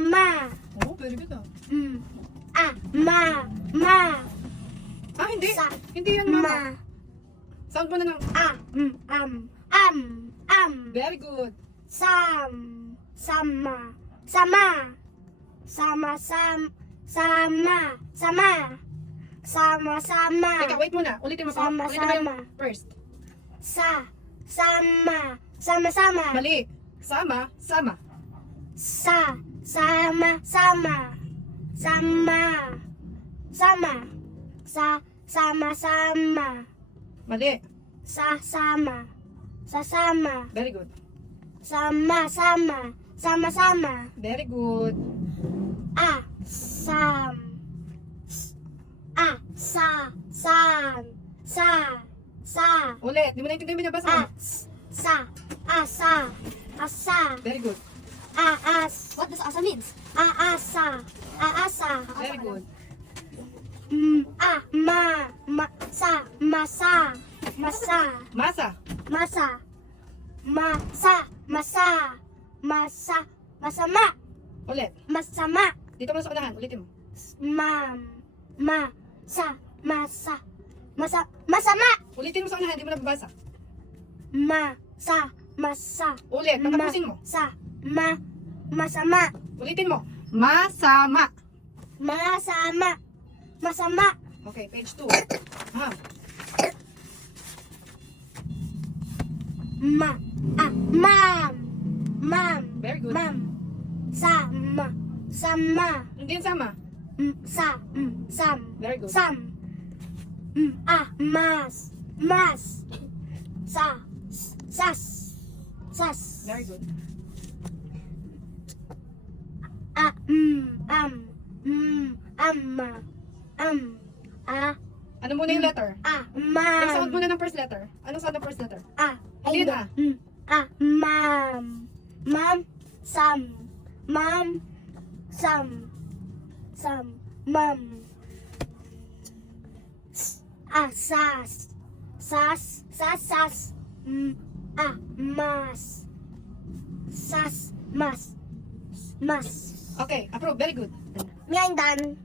mama. Oh, very good ah. Ma. Ah, hindi. Sa. Hindi yan mama. Ma. Sound mo na ng Very good. Sama. Teka, wait muna. Ulitin mo pa. Sama, Ulitin mo yung sama. first. Sama. Mali. Sama. Sama. Mali. Sasama. Very good. Sama. Very good. Ulit. Di mo naintindihan mo niya basa. Asa. Very good. What does asa means? Aasa. Very good. Masama. Ulit. Masama. Dito mo sa unahan. Ulitin mo. Masama. Ulitin mo sa unahan. Di mo nababasa. Masa. Ulit. Patapusin mo. Masama. Ulitin mo. Masama. Masama. Okay, page 2. Ah. Mam. Very good. Sama. Hindi yan sama. Sam. Very good. Mas. Sas. Very good. Ano muna yung letter? Yung sound muna ng first letter. Anong sound ng first letter? Hindi yun Mam. Sam. Mam. Sas. Mas. Okay, approve. Very good. Yan, Dan.